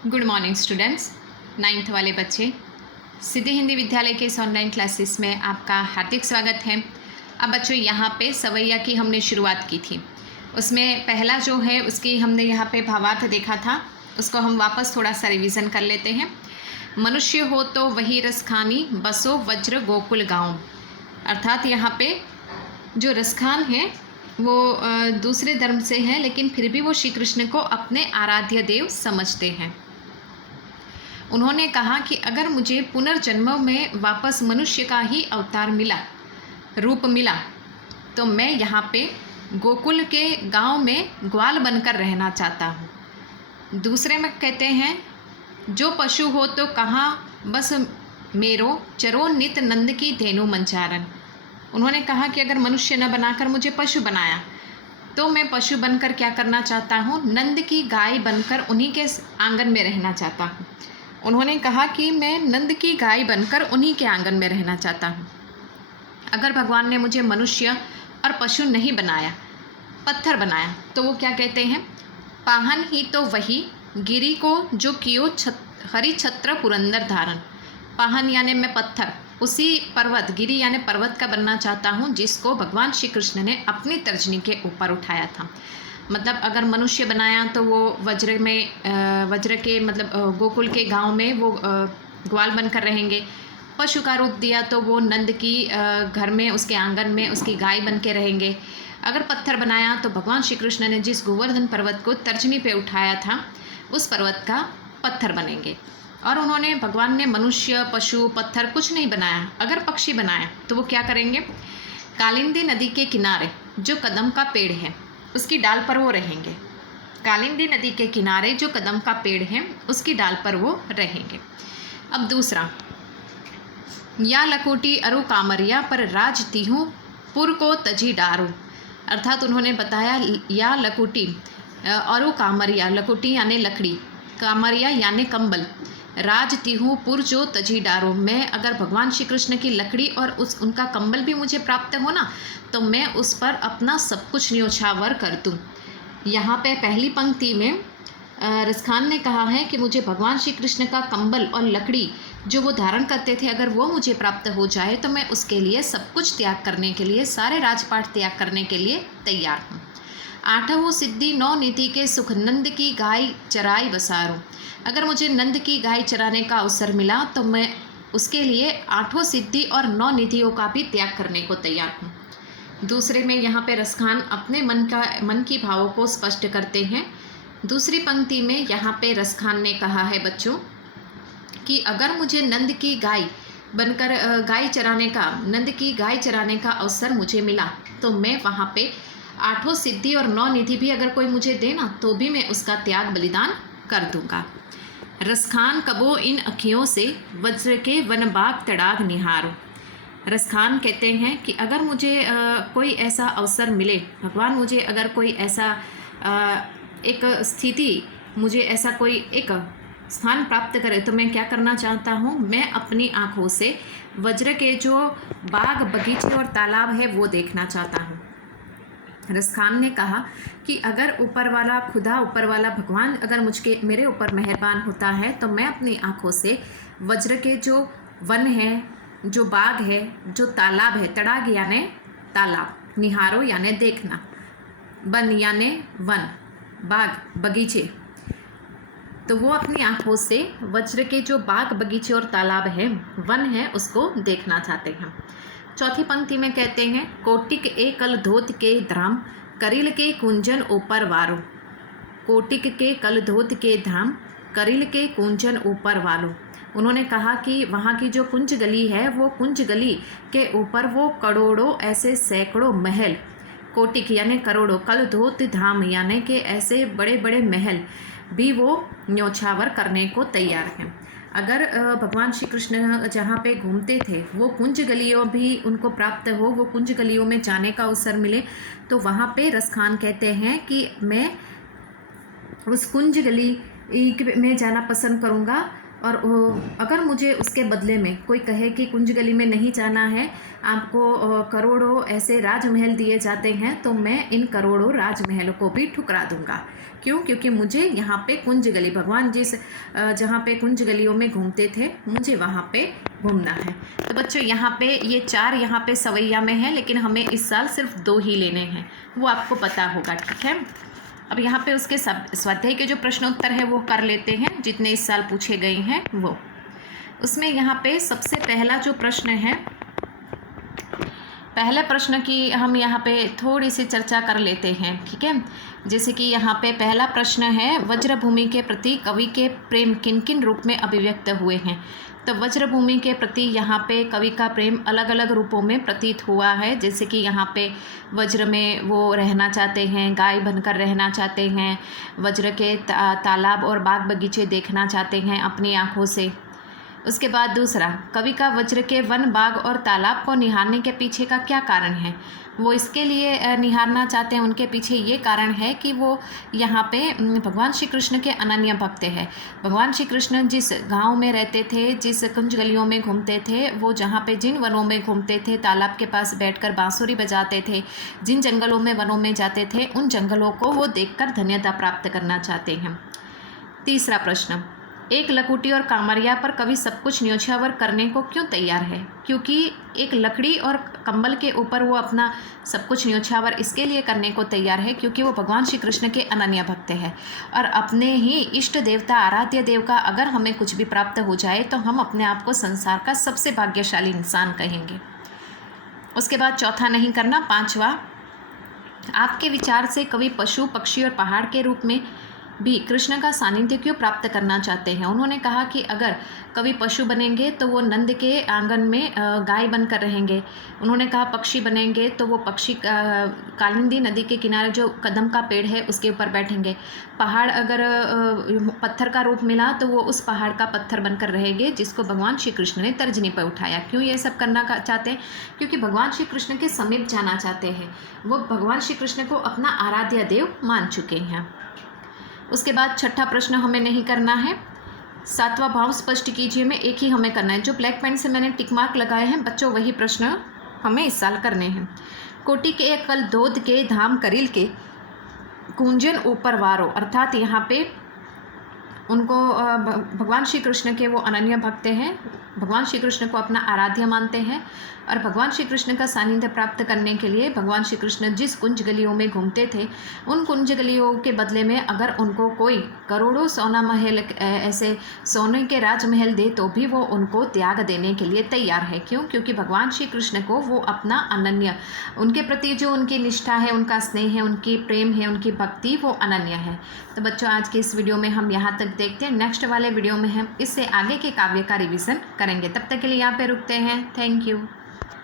Good morning students. 9th वाले बच्चे, सिद्धि हिंदी विद्यालय के इस ऑनलाइन क्लासेस में आपका हार्दिक स्वागत है। अब बच्चों यहाँ पे सवैया की हमने शुरुआत की थी, उसमें पहला जो है उसकी हमने यहाँ पे भावार्थ देखा था, उसको हम वापस थोड़ा सा रिवीजन कर लेते हैं। मनुष्य हो तो वही रसखानी, बसो वज्र गोकुल गाँव। अर्थात यहाँ पे जो रसखान है वो दूसरे धर्म से हैं, लेकिन फिर भी वो श्री कृष्ण को अपने आराध्य देव समझते हैं। उन्होंने कहा कि अगर मुझे पुनर्जन्म में वापस मनुष्य का ही अवतार मिला, रूप मिला, तो मैं यहाँ पे गोकुल के गांव में ग्वाल बनकर रहना चाहता हूँ। दूसरे में कहते हैं, जो पशु हो तो कहाँ बस मेरो चरो नित नंद की धेनु मंचारन। उन्होंने कहा कि अगर मनुष्य न बनाकर मुझे पशु बनाया तो मैं पशु बनकर क्या करना चाहता हूँ, नंद की गाय बनकर उन्हीं के आंगन में रहना चाहता हूँ। उन्होंने कहा कि मैं नंद की गाय बनकर उन्हीं के आंगन में रहना चाहता हूँ। अगर भगवान ने मुझे मनुष्य और पशु नहीं बनाया, पत्थर बनाया, तो वो क्या कहते हैं, पाहन ही तो वही गिरी को जो कियो हरि छत्र पुरंदर धारण। पाहन यानी मैं पत्थर, उसी पर्वत, गिरी यानी पर्वत का बनना चाहता हूँ जिसको भगवान श्री कृष्ण ने अपनी तर्जनी के ऊपर उठाया था। मतलब अगर मनुष्य बनाया तो वो वज्र के मतलब गोकुल के गांव में वो ग्वाल बनकर रहेंगे। पशु का रूप दिया तो वो नंद की घर में, उसके आंगन में उसकी गाय बन के रहेंगे। अगर पत्थर बनाया तो भगवान श्री कृष्ण ने जिस गोवर्धन पर्वत को तर्जनी पे उठाया था उस पर्वत का पत्थर बनेंगे। और उन्होंने, भगवान ने मनुष्य, पशु, पत्थर कुछ नहीं बनाया। अगर पक्षी बनाया तो वो क्या करेंगे, कालिंदी नदी के किनारे जो कदम का पेड़ है उसकी डाल पर वो रहेंगे। कालिंदी नदी के किनारे जो कदम का पेड़ है उसकी डाल पर वो रहेंगे। अब दूसरा, या लकोटी अरु कामरिया पर राज तीहूँ पुर को तजी डारू। अर्थात उन्होंने बताया, या लकोटी अरु कामरिया, लकोटी यानी लकड़ी, कामरिया यानी कंबल, राज तीहूँ पुर जो तजी डारो। मैं अगर भगवान श्री कृष्ण की लकड़ी और उनका कंबल भी मुझे प्राप्त हो ना, तो मैं उस पर अपना सब कुछ न्योछावर कर दूँ। यहाँ पे पहली पंक्ति में रसखान ने कहा है कि मुझे भगवान श्री कृष्ण का कंबल और लकड़ी जो वो धारण करते थे, अगर वो मुझे प्राप्त हो जाए तो मैं उसके लिए सब कुछ त्याग करने के लिए, सारे राजपाट त्याग करने के लिए तैयार हूँ। आठवों सिद्धि 9 निधि के सुख, नंद की गाय चराई बसारो। अगर मुझे नंद की गाय चराने का अवसर मिला तो मैं उसके लिए 8 सिद्धि और 9 निधियों का भी त्याग करने को तैयार हूँ। दूसरे में यहाँ पे रसखान अपने मन की भावों को स्पष्ट करते हैं। दूसरी पंक्ति में यहाँ पे रसखान ने कहा है बच्चों कि अगर मुझे नंद की गाय बनकर नंद की गाय चराने का अवसर मुझे मिला तो मैं वहाँ पे 8 सिद्धि और 9 निधि भी अगर कोई मुझे देना तो भी मैं उसका त्याग बलिदान कर दूंगा। रसखान कबो इन अखियों से वज्र के वनबाग तड़ाग निहारो। रसखान कहते हैं कि अगर मुझे कोई ऐसा अवसर मिले, भगवान मुझे अगर कोई ऐसा एक स्थिति, मुझे ऐसा कोई एक स्थान प्राप्त करे तो मैं क्या करना चाहता हूँ, मैं अपनी आँखों से वज्र के जो बाग, बगीचे और तालाब है वो देखना चाहता हूँ। रसखान ने कहा कि अगर ऊपर वाला, खुदा ऊपर वाला भगवान अगर मेरे ऊपर मेहरबान होता है तो मैं अपनी आँखों से वज्र के जो वन है, जो बाग है, जो तालाब है, तड़ाग यानी तालाब, निहारो यानी देखना, वन यानी वन, बाग बगीचे, तो वो अपनी आँखों से वज्र के जो बाग, बगीचे और तालाब है, वन है, उसको देखना चाहते हैं। चौथी पंक्ति में कहते हैं, कोटिक ए कल धोत के धाम करिल के कुंजन ऊपर वारो। कोटिक के कल धोत के धाम करिल के कुंजन ऊपर वालो। उन्होंने कहा कि वहाँ की जो कुंज गली है, वो कुंज गली के ऊपर वो करोड़ों, ऐसे सैकड़ों महल, कोटिक यानी करोड़ों, कल धोत धाम यानी कि ऐसे बड़े बड़े महल भी वो न्योछावर करने को तैयार हैं। अगर भगवान श्री कृष्ण जहाँ पे घूमते थे वो कुंज गलियों भी उनको प्राप्त हो, वो कुंज गलियों में जाने का अवसर मिले, तो वहाँ पे रसखान कहते हैं कि मैं उस कुंज गली में जाना पसंद करूँगा और अगर मुझे उसके बदले में कोई कहे कि कुंज गली में नहीं जाना है, आपको करोड़ों ऐसे राजमहल दिए जाते हैं, तो मैं इन करोड़ों राजमहलों को भी ठुकरा दूंगा। क्यों? क्योंकि मुझे यहाँ पे कुंज गली, भगवान जिस जहाँ पे कुंज गलियों में घूमते थे, मुझे वहाँ पे घूमना है। तो बच्चों यहाँ पे ये 4 यहाँ पे सवैया में है, लेकिन हमें इस साल सिर्फ 2 ही लेने हैं, वो आपको पता होगा, ठीक है। अब यहाँ पे उसके सब स्वाध्याय के जो प्रश्नोत्तर है वो कर लेते हैं, जितने इस साल पूछे गए हैं वो। उसमें यहाँ पे सबसे पहला जो प्रश्न है, पहले प्रश्न की हम यहाँ पे थोड़ी सी चर्चा कर लेते हैं, ठीक है। जैसे कि यहाँ पे पहला प्रश्न है, वज्रभूमि के प्रति कवि के प्रेम किन किन रूप में अभिव्यक्त हुए हैं। तो वज्रभूमि के प्रति यहाँ पे कवि का प्रेम अलग अलग रूपों में प्रतीत हुआ है। जैसे कि यहाँ पे वज्र में वो रहना चाहते हैं, गाय बनकर रहना चाहते हैं, वज्र के तालाब और बाग बगीचे देखना चाहते हैं अपनी आँखों से। उसके बाद दूसरा, कवि का वज्र के वन, बाग और तालाब को निहारने के पीछे का क्या कारण है। वो इसके लिए निहारना चाहते हैं, उनके पीछे ये कारण है कि वो यहाँ पे भगवान श्री कृष्ण के अनन्य भक्त हैं। भगवान श्री कृष्ण जिस गांव में रहते थे, जिस कुंज गलियों में घूमते थे, वो जहाँ पे जिन वनों में घूमते थे, तालाब के पास बैठकर बांसुरी बजाते थे, जिन जंगलों में वनों में जाते थे, उन जंगलों को वो देखकर धन्यता प्राप्त करना चाहते हैं। तीसरा प्रश्न, एक लकुटी और कांवरिया पर कवि सब कुछ न्योछावर करने को क्यों तैयार है। क्योंकि एक लकड़ी और कंबल के ऊपर वो अपना सब कुछ न्योछावर इसके लिए करने को तैयार है क्योंकि वो भगवान श्री कृष्ण के अनन्य भक्त हैं, और अपने ही इष्ट देवता, आराध्य देव का अगर हमें कुछ भी प्राप्त हो जाए तो हम अपने आप को संसार का सबसे भाग्यशाली इंसान कहेंगे। उसके बाद चौथा नहीं करना, पांचवा, आपके विचार से कवि पशु, पक्षी और पहाड़ के रूप में भी कृष्ण का सानिध्य क्यों प्राप्त करना चाहते हैं। उन्होंने कहा कि अगर कवि पशु बनेंगे तो वो नंद के आंगन में गाय बनकर रहेंगे। उन्होंने कहा पक्षी बनेंगे तो वो पक्षी कालिंदी नदी के किनारे जो कदम का पेड़ है उसके ऊपर बैठेंगे। पहाड़ अगर पत्थर का रूप मिला तो वो उस पहाड़ का पत्थर बनकर रहेंगे जिसको भगवान श्री कृष्ण ने तर्जनी पर उठाया। क्यों ये सब करना चाहते हैं? क्योंकि भगवान श्री कृष्ण के समीप जाना चाहते हैं। वो भगवान श्री कृष्ण को अपना आराध्य देव मान चुके हैं। उसके बाद छठा प्रश्न हमें नहीं करना है। सातवां भाव स्पष्ट कीजिए में एक ही हमें करना है। जो ब्लैक पेन से मैंने टिक मार्क लगाए हैं बच्चों, वही प्रश्न हमें इस साल करने हैं। कोटि के कल दोध के धाम करील के कुंजन ऊपर वारो, अर्थात यहाँ पे उनको भगवान श्री कृष्ण के वो अनन्य भक्त हैं, भगवान श्री कृष्ण को अपना आराध्य मानते हैं, और भगवान श्री कृष्ण का सानिध्य प्राप्त करने के लिए भगवान श्री कृष्ण जिस कुंज गलियों में घूमते थे, उन कुंज गलियों के बदले में अगर उनको कोई करोड़ों सोना महल, ऐसे सोने के राजमहल दे तो भी वो उनको त्याग देने के लिए तैयार है। क्यों? क्योंकि भगवान श्री कृष्ण को वो अपना अनन्य, उनके प्रति जो उनकी निष्ठा है, उनका स्नेह है, उनकी प्रेम है, उनकी भक्ति वो अनन्य है। तो बच्चों आज की इस वीडियो में हम यहाँ तक देखते हैं। नेक्स्ट वाले वीडियो में हम इससे आगे के काव्य का रिविज़न करेंगे। तब तक के लिए यहाँ पे रुकते हैं। Thank you.